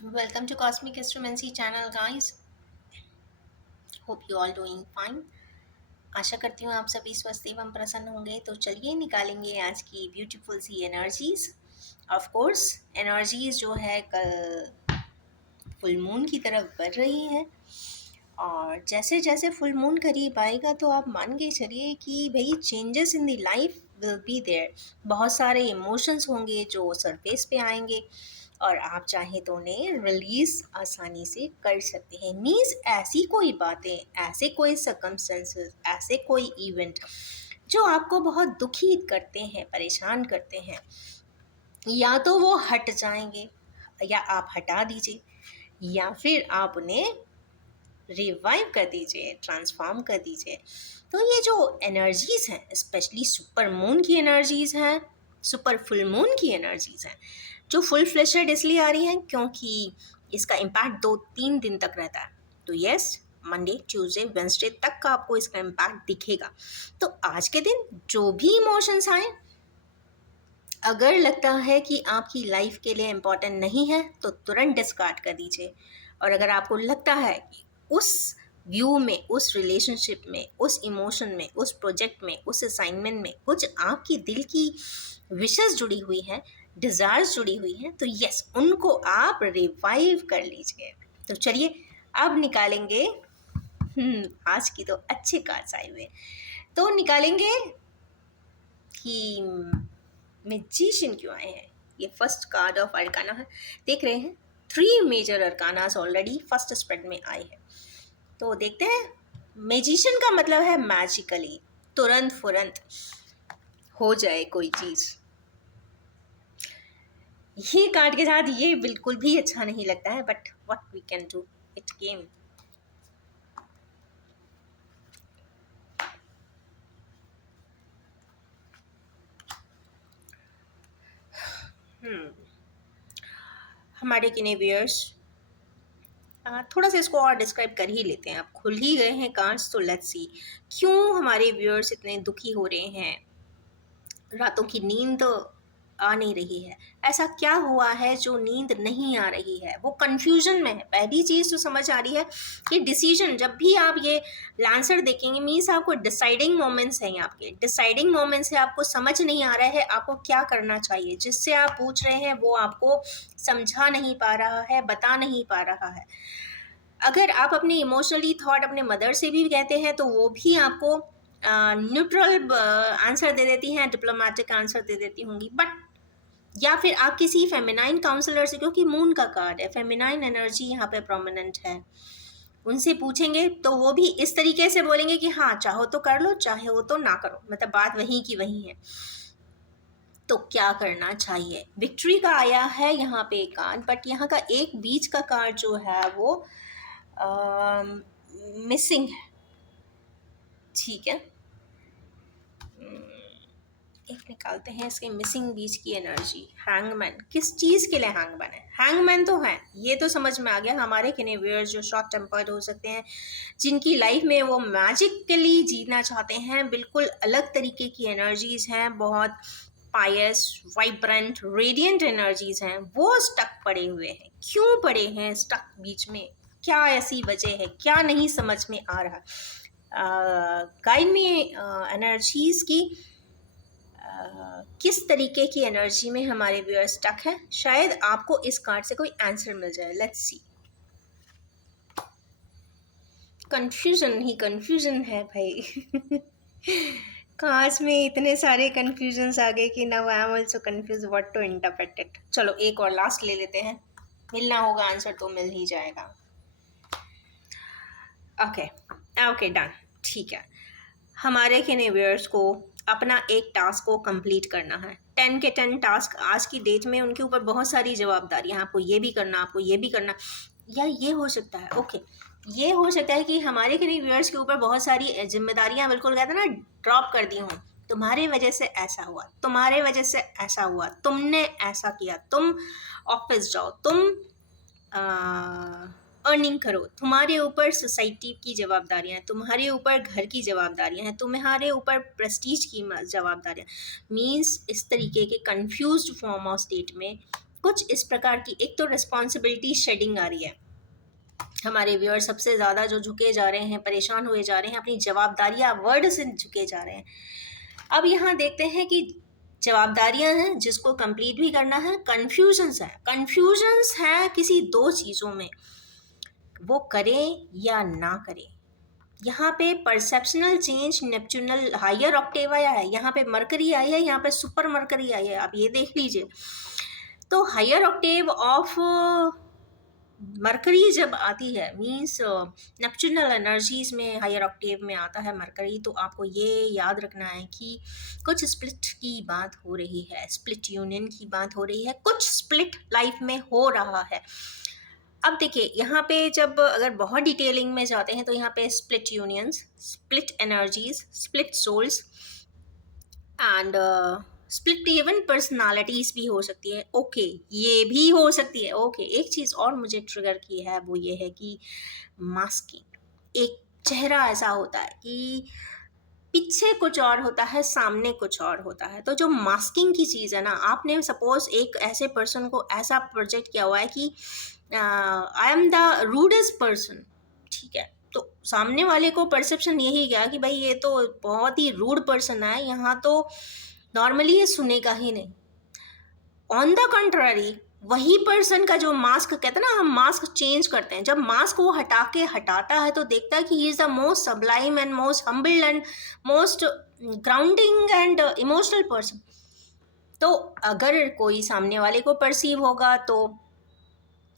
Welcome to Cosmic Astromancy channel, guys. Hope you all doing fine. आशा करती हूँ आप सभी स्वस्थ एवं प्रसन्न होंगे। तो चलिए निकालेंगे आज की ब्यूटीफुल सी एनर्जीज। ऑफ कोर्स एनर्जीज जो है कल फुल मून की तरफ बढ़ रही है, और जैसे जैसे फुल मून करीब आएगा तो आप मान के चलिए कि भाई changes in the life will be there. बहुत सारे इमोशंस होंगे जो सरफेस पे आएंगे, और आप चाहें तो उन्हें रिलीज आसानी से कर सकते हैं। मीन्स ऐसी कोई बातें, ऐसे कोई सर्कमस्टेंसेस, ऐसे कोई इवेंट जो आपको बहुत दुखी करते हैं, परेशान करते हैं, या तो वो हट जाएंगे, या आप हटा दीजिए, या फिर आप उन्हें रिवाइव कर दीजिए, ट्रांसफॉर्म कर दीजिए। तो ये जो एनर्जीज़ हैं, स्पेशली सुपर मून की एनर्जीज़ हैं, सुपर फुल मून की एनर्जीज़ हैं, जो फुल फ्लेशेड इसलिए आ रही हैं क्योंकि इसका इम्पैक्ट 2-3 दिन तक रहता है। तो यस, मंडे, ट्यूसडे, वेंसडे तक का आपको इसका इम्पैक्ट दिखेगा। तो आज के दिन जो भी इमोशंस आए, अगर लगता है कि आपकी लाइफ के लिए इम्पोर्टेंट नहीं है तो तुरंत डिस्कार्ड कर दीजिए। और अगर आपको लगता है कि उस व्यू में, उस रिलेशनशिप में, उस इमोशन में, उस प्रोजेक्ट में, उस असाइनमेंट में कुछ आपकी दिल की विशेस जुड़ी हुई हैं, डिज़ायर्स जुड़ी हुई हैं, तो यस, उनको आप रिवाइव कर लीजिए। तो चलिए अब निकालेंगे। आज की तो अच्छे कार्ड्स आए हुए, तो निकालेंगे कि मैजिशियन क्यों आए हैं। ये फर्स्ट कार्ड ऑफ अरकाना है। देख रहे हैं 3 मेजर अरकानास ऑलरेडी फर्स्ट स्प्रेड में आए हैं। तो देखते हैं। मैजिशियन का मतलब है मैजिकली, तुरंत फुरंत हो जाए कोई चीज़। ये कार्ड के साथ ये बिल्कुल भी अच्छा नहीं लगता है, but what we can do, it came. हमारे किने व्यूअर्स थोड़ा सा इसको और डिस्क्राइब कर ही लेते हैं। आप खुल ही गए हैं कार्ड्स, तो लेट्स सी क्यों हमारे व्यूअर्स इतने दुखी हो रहे हैं, रातों की नींद आ नहीं रही है। ऐसा क्या हुआ है जो नींद नहीं आ रही है? वो कंफ्यूजन में है। पहली चीज़ तो समझ आ रही है कि डिसीजन, जब भी आप ये आंसर देखेंगे मीन्स आपको डिसाइडिंग मोमेंट्स हैं। आपके डिसाइडिंग मोमेंट्स है, आपको समझ नहीं आ रहा है आपको क्या करना चाहिए। जिससे आप पूछ रहे हैं वो आपको समझा नहीं पा रहा है, बता नहीं पा रहा है। अगर आप अपने इमोशनली थॉट अपने मदर से भी कहते हैं तो वो भी आपको न्यूट्रल आंसर दे देती हैं, डिप्लोमेटिक आंसर दे देती होंगी। बट या फिर आप किसी फेमिनाइन काउंसलर से, क्योंकि मून का कार्ड है, फेमिनाइन एनर्जी यहाँ पे प्रोमिनेंट है, उनसे पूछेंगे तो वो भी इस तरीके से बोलेंगे कि हाँ, चाहो तो कर लो, चाहे हो तो ना करो, मतलब बात वहीं की वहीं है। तो क्या करना चाहिए? विक्ट्री का आया है यहाँ पे कार्ड, बट यहाँ का एक बीच का कार्ड जो है वो मिसिंग है। ठीक है, एक निकालते हैं इसके मिसिंग बीच की एनर्जी। हैंगमैन, किस चीज़ के लिए हैंगमैन है? हैंगमैन तो है, ये तो समझ में आ गया। हमारे किने व्यूअर्स जो शॉर्ट टेम्पर्ड हो सकते हैं, जिनकी लाइफ में वो मैजिकली जीना चाहते हैं, बिल्कुल अलग तरीके की एनर्जीज हैं, बहुत पायस, वाइब्रेंट, रेडिएंट एनर्जीज हैं, वो स्टक पड़े हुए हैं। क्यों पड़े हैं स्टक बीच में? क्या ऐसी वजह है? क्या नहीं समझ में आ रहा? गाइड में एनर्जीज की किस तरीके की एनर्जी में हमारे व्यूअर स्टक है, शायद आपको इस कार्ड से कोई आंसर मिल जाए। Let's see. Confusion he confusion है भाई। कार्ड्स में इतने सारे कंफ्यूजन आ गए कि now I am also confuse what to interpret it. चलो एक और लास्ट ले लेते हैं, मिलना होगा आंसर तो मिल ही जाएगा। ओके ओके, डन, ठीक है। हमारे किने व्यूअर्स को अपना एक टास्क को कंप्लीट करना है। 10 के 10 टास्क आज की डेट में, उनके ऊपर बहुत सारी जवाबदारियां, आपको ये भी करना, आपको ये भी करना। या ये हो सकता है, ओके, ये हो सकता है कि हमारे किने व्यूअर्स के ऊपर बहुत सारी जिम्मेदारियां, बिल्कुल कहते हैं ना, ड्रॉप कर दी हों। तुम्हारे वजह से ऐसा हुआ, तुम्हारे वजह से ऐसा हुआ, तुमने ऐसा किया, तुम ऑफिस जाओ, तुम अर्निंग करो, तुम्हारे ऊपर सोसाइटी की जवाबदारियां हैं, तुम्हारे ऊपर घर की जवाबदारियां हैं, तुम्हारे ऊपर प्रेस्टीज की जवाबदारियां। मीन्स इस तरीके के कंफ्यूज्ड फॉर्म ऑफ स्टेट में कुछ इस प्रकार की, एक तो रिस्पॉन्सिबिलिटी शेडिंग आ रही है, हमारे व्यूअर सबसे ज़्यादा जो झुके जा रहे हैं, परेशान हुए जा रहे हैं, अपनी जवाबदारियां वर्ड से झुके जा रहे हैं। अब यहाँ देखते हैं कि जवाबदारियां हैं जिसको कंप्लीट भी करना है, कन्फ्यूजन्स है किसी दो चीज़ों में, वो करें या ना करें। यहाँ पे परसेप्शनल चेंज, नेपच्यूनल हायर ऑक्टेव आया है, यहाँ पे मरकरी आई है, यहाँ पे सुपर मरकरी आई है, आप ये देख लीजिए। तो हायर ऑक्टेव ऑफ मरकरी जब आती है, मीन्स नेपच्यूनल एनर्जीज में हायर ऑक्टेव में आता है मरकरी, तो आपको ये याद रखना है कि कुछ स्प्लिट की बात हो रही है, स्प्लिट यूनियन की बात हो रही है, कुछ स्प्लिट लाइफ में हो रहा है। अब देखिए यहाँ पे जब अगर बहुत डिटेलिंग में जाते हैं तो यहाँ पे split unions, split energies, split souls and split even personalities भी हो सकती है। ओके, ये भी हो सकती है। ओके, एक चीज़ और मुझे ट्रिगर की है, वो ये है कि मास्किंग, एक चेहरा ऐसा होता है कि पीछे कुछ और होता है, सामने कुछ और होता है। तो जो मास्किंग की चीज़ है ना, आपने सपोज एक ऐसे पर्सन को ऐसा प्रोजेक्ट किया हुआ है कि I am the rudest person, ठीक है, तो सामने वाले को परसेप्शन यही गया कि भाई ये तो बहुत ही रूड पर्सन है, यहाँ तो नॉर्मली ये सुनेगा ही नहीं। ऑन द कंट्रारी, वही पर्सन का जो मास्क, कहते हैं ना हम मास्क चेंज करते हैं, जब मास्क वो हटाता है तो देखता है कि he is the most Sublime and most humble and most grounding and emotional person. तो अगर कोई सामने वाले को परसीव होगा तो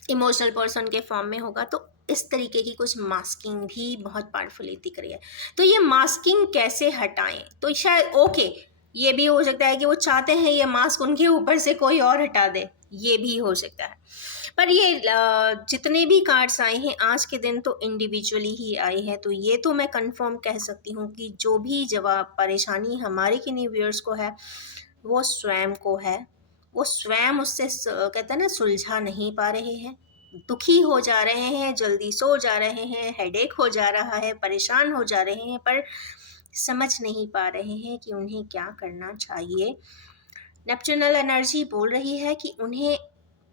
इमोशनल पर्सन के फॉर्म में होगा, तो इस तरीके की कुछ मास्किंग भी बहुत पावरफुली दिख रही है। तो ये मास्किंग कैसे हटाएं, तो शायद ओके, ये भी हो सकता है कि वो चाहते हैं ये मास्क उनके ऊपर से कोई और हटा दे, ये भी हो सकता है। पर ये जितने भी कार्ड्स आए हैं आज के दिन तो इंडिविजुअली ही आए हैं, तो ये तो मैं कंफर्म कह सकती हूँ कि जो भी जवाब परेशानी हमारे किन्हीं व्यूअर्स को है वो स्वयं को है, वो स्वयं उससे कहते हैं ना सुलझा नहीं पा रहे हैं, दुखी हो जा रहे हैं, जल्दी सो जा रहे हैं, हेडेक हो जा रहा है, परेशान हो जा रहे हैं, पर समझ नहीं पा रहे हैं कि उन्हें क्या करना चाहिए। नेपच्यूनल एनर्जी बोल रही है कि उन्हें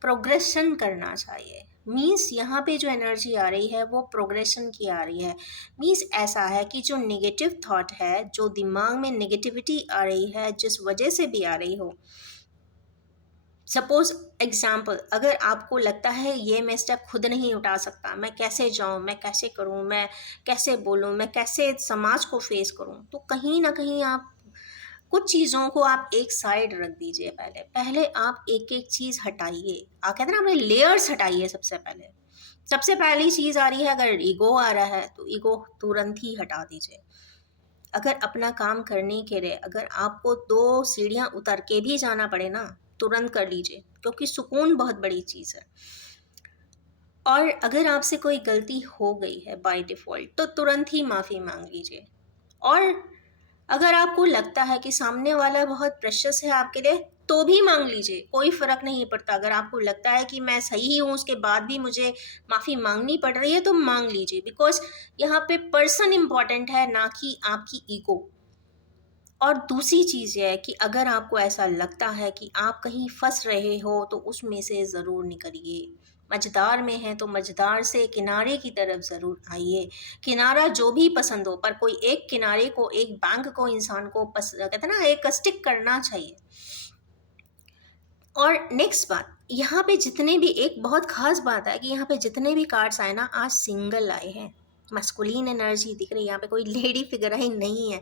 प्रोग्रेशन करना चाहिए। मीन्स यहाँ पे जो एनर्जी आ रही है वो प्रोग्रेशन की आ रही है। मीन्स ऐसा है कि जो नेगेटिव थॉट है, जो दिमाग में नेगेटिविटी आ रही है, जिस वजह से भी आ रही हो, सपोज एग्जाम्पल, अगर आपको लगता है ये मैं स्टेप खुद नहीं उठा सकता, मैं कैसे जाऊँ, मैं कैसे करूँ, मैं कैसे बोलूँ, मैं कैसे समाज को फेस करूँ, तो कहीं ना कहीं आप कुछ चीज़ों को आप एक साइड रख दीजिए। पहले पहले आप एक एक चीज़ हटाइए। आप कहते हैं ना, अपने लेयर्स हटाइए। सबसे पहली चीज़ आ रही है, अगर ईगो आ रहा है तो ईगो तुरंत ही हटा दीजिए। अगर अपना काम करने के लिए अगर आपको 2 सीढ़ियाँ उतर के भी जाना पड़े ना, तुरंत कर लीजिए, क्योंकि सुकून बहुत बड़ी चीज़ है। और अगर आपसे कोई गलती हो गई है बाय डिफ़ॉल्ट तो तुरंत ही माफ़ी माँग लीजिए। और अगर आपको लगता है कि सामने वाला बहुत प्रेशियस है आपके लिए, तो भी माँग लीजिए, कोई फ़र्क नहीं पड़ता। अगर आपको लगता है कि मैं सही हूँ, उसके बाद भी मुझे माफ़ी माँगनी पड़ रही है, तो माँग लीजिए, बिकॉज़ यहाँ पे पर्सन इम्पोर्टेंट है, ना कि आपकी ईगो। और दूसरी चीज़ ये है कि अगर आपको ऐसा लगता है कि आप कहीं फँस रहे हो, तो उसमें से ज़रूर निकलिए। मझधार में हैं, तो मझधार से किनारे की तरफ ज़रूर आइए। किनारा जो भी पसंद हो, पर कोई एक किनारे को, एक बैंक को इंसान को कहते हैं ना, एक स्टिक करना चाहिए। और नेक्स्ट बात, यहाँ पे जितने भी, एक बहुत ख़ास बात है कि यहाँ पे जितने भी कार्ड्स आए ना, आज सिंगल आए हैं। मस्कुलिन एनर्जी दिख रही है, यहाँ पे कोई लेडी फिगर ही नहीं है।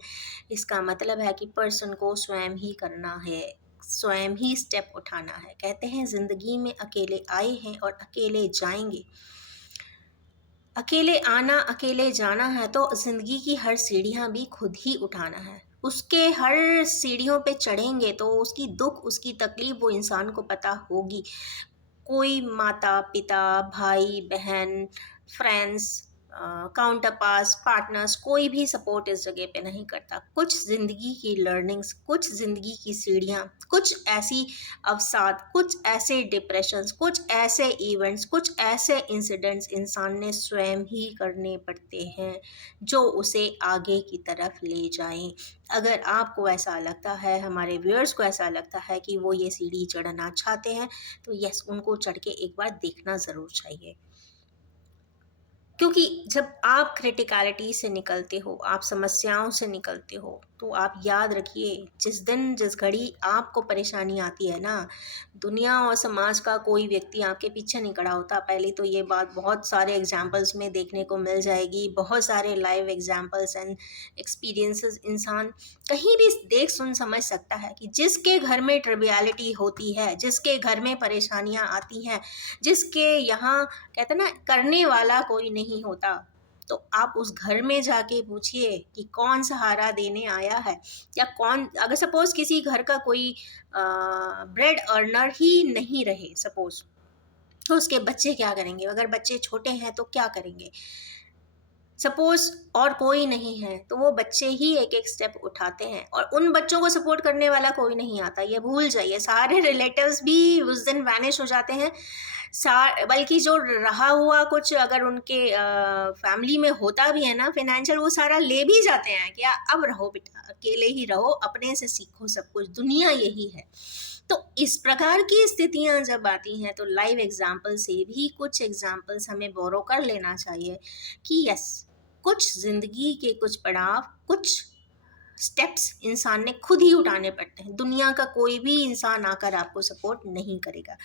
इसका मतलब है कि पर्सन को स्वयं ही करना है, स्वयं ही स्टेप उठाना है। कहते हैं ज़िंदगी में अकेले आए हैं और अकेले जाएंगे। अकेले आना, अकेले जाना है, तो ज़िंदगी की हर सीढ़ियाँ भी खुद ही उठाना है। उसके हर सीढ़ियों पे चढ़ेंगे तो उसकी दुख, उसकी तकलीफ़ वो इंसान को पता होगी। कोई माता-पिता, भाई-बहन, फ्रेंड्स, काउंटर पास, पार्टनर्स, कोई भी सपोर्ट इस जगह पे नहीं करता। कुछ ज़िंदगी की लर्निंग्स, कुछ ज़िंदगी की सीढ़ियाँ, कुछ ऐसी अवसाद, कुछ ऐसे डिप्रेशंस, कुछ ऐसे इवेंट्स, कुछ ऐसे इंसिडेंट्स इंसान ने स्वयं ही करने पड़ते हैं जो उसे आगे की तरफ ले जाएं। अगर आपको ऐसा लगता है, हमारे व्यूअर्स को ऐसा लगता है कि वो ये सीढ़ी चढ़ना चाहते हैं, तो यस, उनको चढ़ के एक बार देखना ज़रूर चाहिए। क्योंकि जब आप क्रिटिकलिटी से निकलते हो, आप समस्याओं से निकलते हो, तो आप याद रखिए, जिस दिन जिस घड़ी आपको परेशानी आती है ना, दुनिया और समाज का कोई व्यक्ति आपके पीछे नहीं खड़ा होता। पहले तो ये बात बहुत सारे एग्जाम्पल्स में देखने को मिल जाएगी, बहुत सारे लाइव एग्जाम्पल्स एंड एक्सपीरियंसेस इंसान कहीं भी देख सुन समझ सकता है कि जिसके घर में ट्रिवियलिटी होती है, जिसके घर में परेशानियां आती हैं, जिसके यहाँ कहते हैं ना करने वाला कोई नहीं होता, तो आप उस घर में जाके पूछिए कि कौन सहारा देने आया है, या कौन, अगर सपोज किसी घर का कोई ब्रेड अर्नर ही नहीं रहे सपोज, तो उसके बच्चे क्या करेंगे? अगर बच्चे छोटे हैं तो क्या करेंगे? सपोज और कोई नहीं है तो वो बच्चे ही एक एक स्टेप उठाते हैं, और उन बच्चों को सपोर्ट करने वाला कोई नहीं आता। ये भूल जाइए, सारे रिलेटिव्स भी उस दिन वैनिश हो जाते हैं। बल्कि जो रहा हुआ कुछ अगर उनके फैमिली में होता भी है ना फाइनेंशियल, वो सारा ले भी जाते हैं। क्या अब रहो बेटा, अकेले ही रहो, अपने से सीखो सब कुछ, दुनिया यही है। तो इस प्रकार की स्थितियां जब आती हैं तो लाइव एग्जाम्पल से भी कुछ एग्जाम्पल्स हमें बोरो कर लेना चाहिए कि यस, कुछ जिंदगी के कुछ पड़ाव, कुछ स्टेप्स इंसान ने खुद ही उठाने पड़ते हैं। दुनिया का कोई भी इंसान आकर आपको सपोर्ट नहीं करेगा।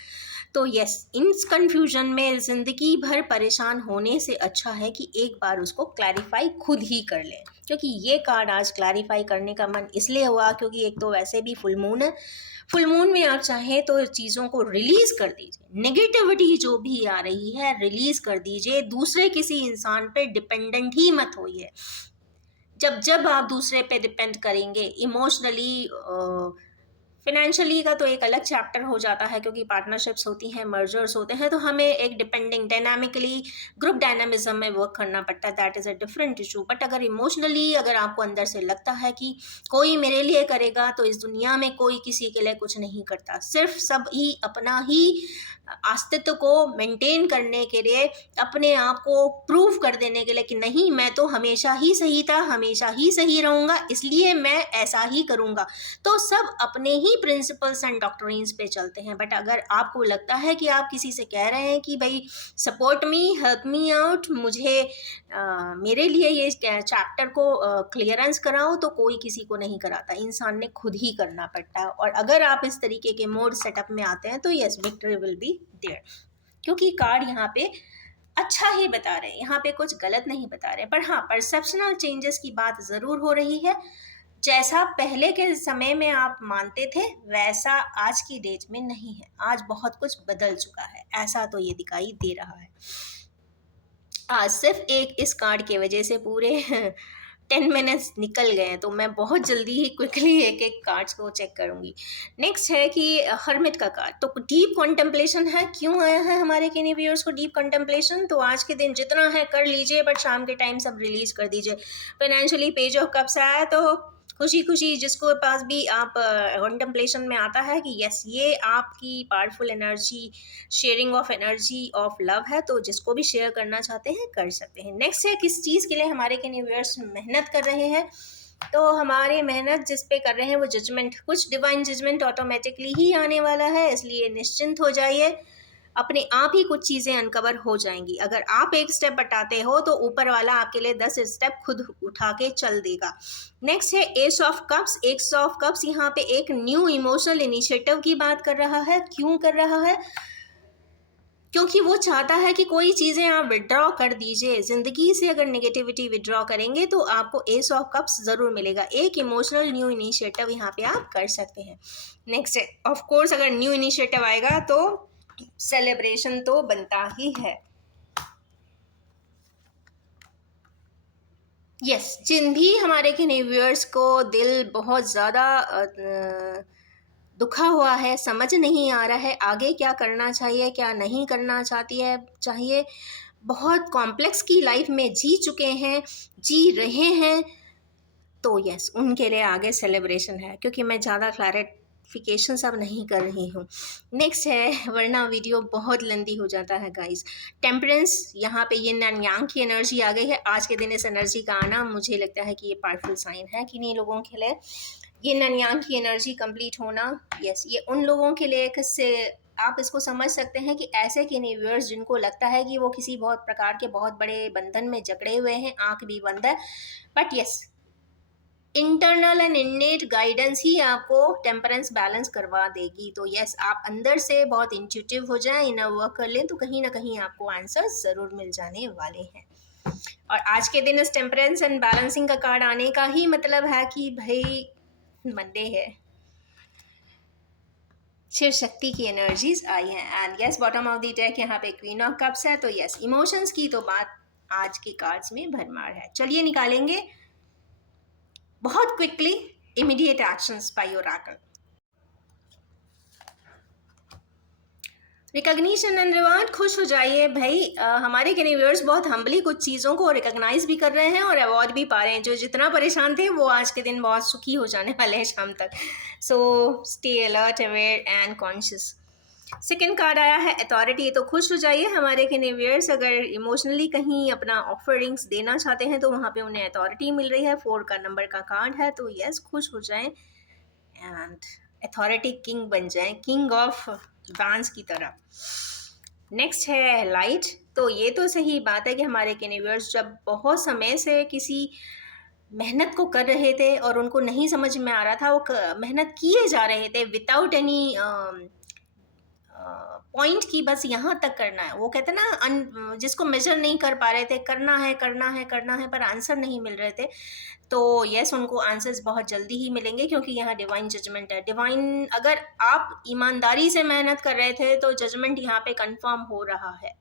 तो यस, इस कंफ्यूजन में जिंदगी भर परेशान होने से अच्छा है कि एक बार उसको क्लैरिफाई खुद ही कर लें। क्योंकि ये कार्ड आज क्लैरिफाई करने का मन इसलिए हुआ क्योंकि एक तो वैसे भी फुल मून है। फुल मून में आप चाहें तो चीज़ों को रिलीज कर दीजिए, नेगेटिविटी जो भी आ रही है रिलीज कर दीजिए, दूसरे किसी इंसान पे डिपेंडेंट ही मत होइए। जब जब आप दूसरे पे डिपेंड करेंगे इमोशनली, फिनेंशियली का तो एक अलग चैप्टर हो जाता है, क्योंकि पार्टनरशिप्स होती हैं, मर्जर्स होते हैं, तो हमें एक डिपेंडिंग डायनामिकली ग्रुप डायनामिज्म में वर्क करना पड़ता है, that is a different issue. But अगर इमोशनली अगर आपको अंदर से लगता है कि कोई मेरे लिए करेगा, तो इस दुनिया में कोई किसी के लिए कुछ नहीं करता, सिर्फ सब ही अपना ही अस्तित्व को मेंटेन करने के लिए, अपने आप को प्रूव कर देने के लिए कि नहीं, मैं तो हमेशा ही सही था, हमेशा ही सही रहूँगा, इसलिए मैं ऐसा ही करूँगा, तो सब अपने ही प्रिंसिपल्स एंड डॉक्ट्रिन्स पे चलते हैं। बट अगर आपको लगता है कि आप किसी से कह रहे हैं कि भाई support me, help me out, मुझे मेरे लिए ये चैप्टर को क्लियरेंस कराओ, तो कोई किसी को नहीं कराता, इंसान ने खुद ही करना पड़ता है। और अगर आप इस तरीके के मोड सेटअप में आते हैं तो yes, victory will be there. क्योंकि कार्ड यहाँ पे अच्छा ही बता रहे हैं, यहाँ पे कुछ गलत नहीं बता रहे हैं। पर हाँ, परसेप्शनल चेंजेस की बात ज़रूर हो रही है। जैसा पहले के समय में आप मानते थे वैसा आज की डेट में नहीं है। आज बहुत कुछ बदल चुका है, ऐसा तो ये दिखाई दे रहा है। आज सिर्फ एक इस कार्ड की वजह से पूरे 10 मिनट्स निकल गए हैं, तो मैं बहुत जल्दी ही क्विकली एक एक कार्ड्स को चेक करूंगी। नेक्स्ट है कि हर्मिट का कार्ड, तो डीप कॉन्टेम्पलेशन है। क्यों आया है हमारे किन्हीं व्यूअर्स को डीप कॉन्टेम्पलेशन? तो आज के दिन जितना है कर लीजिए, बट शाम के टाइम सब रिलीज कर दीजिए। फाइनेंशियली पेज ऑफ कप्स आया, तो खुशी खुशी जिसको पास भी आप कॉन्टेम्पलेशन में आता है कि यस, ये आपकी powerful energy, sharing of energy of love है, तो जिसको भी शेयर करना चाहते हैं कर सकते हैं। नेक्स्ट है किस चीज़ के लिए हमारे के व्यूअर्स मेहनत कर रहे हैं, तो हमारी मेहनत जिस पे कर रहे हैं वो जजमेंट, कुछ डिवाइन जजमेंट ऑटोमेटिकली ही आने वाला है, इसलिए निश्चिंत हो जाइए, अपने आप ही कुछ चीज़ें अनकवर हो जाएंगी। अगर आप एक स्टेप हटाते हो तो ऊपर वाला आपके लिए 10 स्टेप खुद उठा के चल देगा। नेक्स्ट है S of cups. S of cups यहाँ पे एक न्यू इमोशनल इनिशिएटिव की बात कर रहा है। क्यों कर रहा है? क्योंकि वो चाहता है कि कोई चीज़ें आप विड्रॉ कर दीजिए ज़िंदगी से। अगर नेगेटिविटी विड्रॉ करेंगे तो आपको एस ऑफ कप्स ज़रूर मिलेगा। एक इमोशनल न्यू इनिशिएटिव यहाँ पे आप कर सकते हैं। नेक्स्ट है ऑफ कोर्स, अगर न्यू इनिशिएटिव आएगा तो सेलिब्रेशन तो बनता ही है। यस, जिन भी हमारे के व्यूअर्स को दिल बहुत ज़्यादा दुखा हुआ है, समझ नहीं आ रहा है आगे क्या करना चाहिए, क्या नहीं करना चाहिए, बहुत कॉम्प्लेक्स की लाइफ में जी चुके हैं, जी रहे हैं, तो यस उनके लिए आगे सेलिब्रेशन है, क्योंकि मैं ज़्यादा क्लैरिफिकेशन अब नहीं कर रही हूँ। नेक्स्ट है, वरना वीडियो बहुत लंबी हो जाता है गाइस। टेम्परेंस, यहाँ पे यिन एंड यांग की एनर्जी आ गई है। आज के दिन इस एनर्जी का आना मुझे लगता है कि ये पावरफुल साइन है कि नहीं लोगों के लिए। यिन एंड यांग की एनर्जी कंप्लीट होना, यस ये उन लोगों के लिए किससे आप इसको समझ सकते हैं कि ऐसे के व्यूअर्स जिनको लगता है कि वो किसी बहुत प्रकार के बहुत बड़े बंधन में जकड़े हुए हैं, आंख भी बंद है, but yes internal and innate guidance ही आपको टेम्परेंस बैलेंस करवा देगी। तो यस आप अंदर से बहुत इंट्यूटिव हो जाएं, इनर वर्क कर लें, तो कहीं ना कहीं आपको आंसर्स ज़रूर मिल जाने वाले हैं। और आज के दिन इस टेम्परेंस एंड बैलेंसिंग का कार्ड आने का ही मतलब है कि भाई मंडे है, शिव शक्ति की एनर्जीज आई हैं। And yes bottom of the deck यहाँ पे क्वीन ऑफ कप्स है। तो यस इमोशंस की तो बात आज के कार्ड्स में भरमार है। चलिए निकालेंगे बहुत quickly immediate actions by oracle. Recognition and reward, खुश हो जाइए भाई। हमारे के व्यूअर्स बहुत हम्बली कुछ चीज़ों को रिकॉग्नाइज भी कर रहे हैं और अवार्ड भी पा रहे हैं। जो जितना परेशान थे वो आज के दिन बहुत सुखी हो जाने वाले हैं शाम तक। So stay alert, aware and conscious. Second card आया है अथॉरिटी। तो खुश हो जाइए हमारे के व्यूअर्स, अगर इमोशनली कहीं अपना ऑफरिंग्स देना चाहते हैं तो वहाँ पे उन्हें अथॉरिटी मिल रही है। 4 का नंबर का कार्ड है। तो यस खुश हो जाएं एंड अथॉरिटी किंग बन जाएं, किंग ऑफ डांस की तरह। नेक्स्ट है लाइट। तो ये तो सही बात है कि हमारे केनिवर्स जब बहुत समय से किसी मेहनत को कर रहे थे और उनको नहीं समझ में आ रहा था, वो मेहनत किए जा रहे थे विदाउट एनी पॉइंट की, बस यहाँ तक करना है। वो कहते ना जिसको मेजर नहीं कर पा रहे थे, करना है करना है करना है, पर आंसर नहीं मिल रहे थे। तो यस उनको आंसर्स बहुत जल्दी ही मिलेंगे, क्योंकि यहाँ डिवाइन जजमेंट है। डिवाइन, अगर आप ईमानदारी से मेहनत कर रहे थे तो जजमेंट यहाँ पे कंफर्म हो रहा है।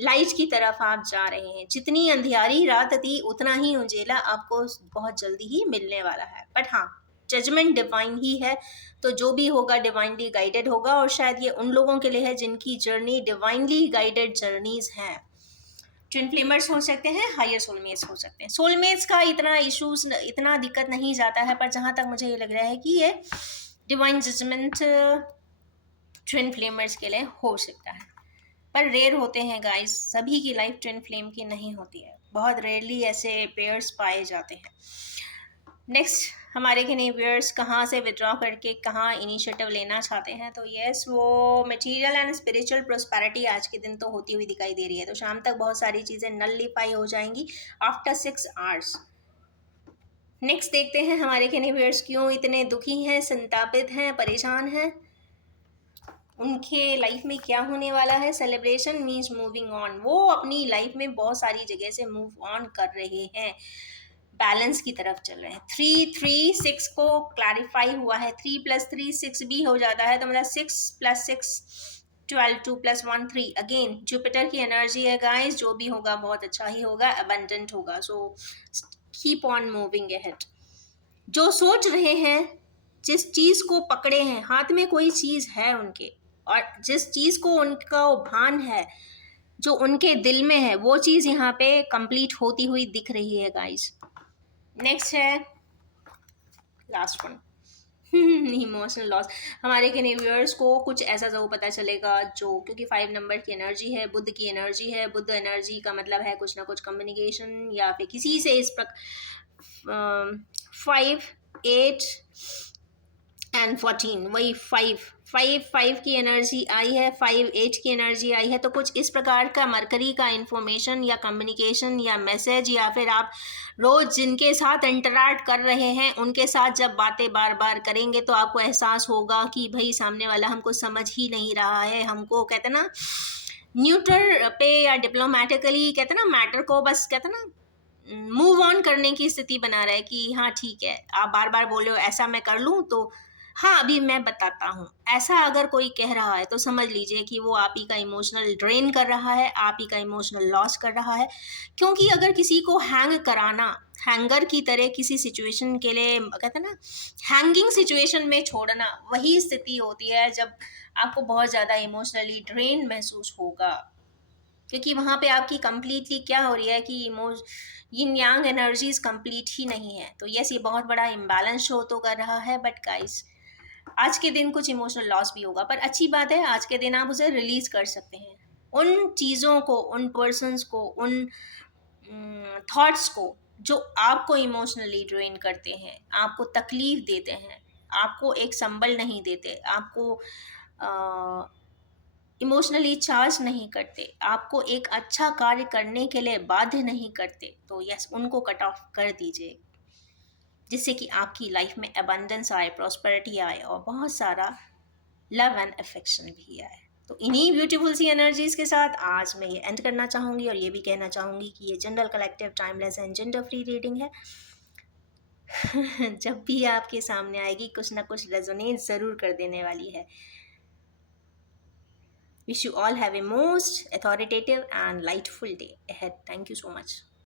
लाइट की तरफ आप जा रहे हैं। जितनी अंधियारी रात थी उतना ही उजेला आपको बहुत जल्दी ही मिलने वाला है। बट हाँ जजमेंट डिवाइन ही है, तो जो भी होगा डिवाइनली गाइडेड होगा। और शायद ये उन लोगों के लिए है जिनकी जर्नी डिवाइनली गाइडेड जर्नीज हैं। ट्विन फ्लेमर्स हो सकते हैं, हायर सोलमेट्स हो सकते हैं। सोलमेट्स का इतना इश्यूज, इतना दिक्कत नहीं जाता है, पर जहाँ तक मुझे ये लग रहा है कि ये डिवाइन जजमेंट ट्विन फ्लेमर्स के लिए हो सकता है, पर रेयर होते हैं गाइस। सभी की लाइफ ट्विन फ्लेम की नहीं होती है, बहुत रेयरली ऐसे पेयर्स पाए जाते हैं। नेक्स्ट हमारे के नेवियर्स कहाँ से विड्रॉ करके कहाँ इनिशिएटिव लेना चाहते हैं। तो यस वो मटेरियल एंड स्पिरिचुअल प्रोस्पेरिटी आज के दिन तो होती हुई दिखाई दे रही है। तो शाम तक बहुत सारी चीज़ें नलिफाई हो जाएंगी आफ्टर 6 आवर्स। नेक्स्ट देखते हैं हमारे के नेवियर्स क्यों इतने दुखी हैं, संतापित हैं, परेशान हैं, उनके लाइफ में क्या होने वाला है। सेलिब्रेशन मीन्स मूविंग ऑन, वो अपनी लाइफ में बहुत सारी जगह से मूव ऑन कर रहे हैं, बैलेंस की तरफ चल रहे हैं। 3 3 6 को क्लैरिफाई हुआ है। 3 + 3 6 भी हो जाता है, तो मतलब 6 + 6 12, 2 + 1 3। अगेन जुपिटर की एनर्जी है गाइस, जो भी होगा बहुत अच्छा ही होगा, अबंडेंट होगा। So keep on moving ahead. जो सोच रहे हैं, जिस चीज़ को पकड़े हैं, हाथ में कोई चीज़ है उनके, और जिस चीज़ को उनका भान है, जो उनके दिल में है, वो चीज़ यहाँ पे कंप्लीट होती हुई दिख रही है गाइस। नेक्स्ट है लास्ट वन, इमोशनल लॉस। हमारे के व्यूअर्स को कुछ ऐसा जरूर पता चलेगा जो, क्योंकि 5 नंबर की एनर्जी है, बुध की एनर्जी है। बुध एनर्जी का मतलब है कुछ ना कुछ कम्युनिकेशन, या फिर किसी से इस 5 8 एंड 14, वही 5 की एनर्जी आई है, 5 8 की एनर्जी आई है। तो कुछ इस प्रकार का मरकरी का इंफॉर्मेशन या कम्युनिकेशन या मैसेज, या फिर आप रोज जिनके साथ इंटरैक्ट कर रहे हैं उनके साथ जब बातें बार बार करेंगे तो आपको एहसास होगा कि भाई सामने वाला हमको समझ ही नहीं रहा है। हमको कहते ना न्यूट्रल पे या डिप्लोमेटिकली कहते ना मैटर को बस कहते ना मूव ऑन करने की स्थिति बना रहा है कि हाँ ठीक है, आप बार बार बोल रहे हो ऐसा मैं कर लूँ, तो हाँ अभी मैं बताता हूँ। ऐसा अगर कोई कह रहा है तो समझ लीजिए कि वो आप ही का इमोशनल ड्रेन कर रहा है, आप ही का इमोशनल लॉस कर रहा है। क्योंकि अगर किसी को हैंग कराना, हैंगर की तरह किसी सिचुएशन के लिए कहते हैं ना हैंगिंग सिचुएशन में छोड़ना, वही स्थिति होती है जब आपको बहुत ज़्यादा इमोशनली ड्रेन महसूस होगा। क्योंकि वहाँ पे आपकी कंप्लीटली क्या हो रही है कि यिन यांग एनर्जीज कंप्लीट ही नहीं है। तो यस, ये बहुत बड़ा इम्बैलेंस शो तो कर रहा है, बट गाइस आज के दिन कुछ इमोशनल लॉस भी होगा, पर अच्छी बात है आज के दिन आप उसे रिलीज कर सकते हैं। उन चीज़ों को, उन पर्सन्स को, उन थॉट्स को जो आपको इमोशनली ड्रेन करते हैं, आपको तकलीफ देते हैं, आपको एक संबल नहीं देते, आपको इमोशनली चार्ज नहीं करते, आपको एक अच्छा कार्य करने के लिए बाध्य नहीं करते, तो यस, उनको कट ऑफ कर दीजिए, जिससे कि आपकी लाइफ में अबंडेंस आए, प्रॉस्पेरिटी आए और बहुत सारा लव एंड अफेक्शन भी आए। तो इन्हीं ब्यूटीफुल सी एनर्जीज के साथ आज मैं ये एंड करना चाहूँगी और ये भी कहना चाहूँगी कि ये general collective timeless and gender free reading है। जब भी आपके सामने आएगी कुछ ना कुछ रेजोनेट ज़रूर कर देने वाली है। Wish you all have a most authoritative and lightful day ahead. Thank you so much.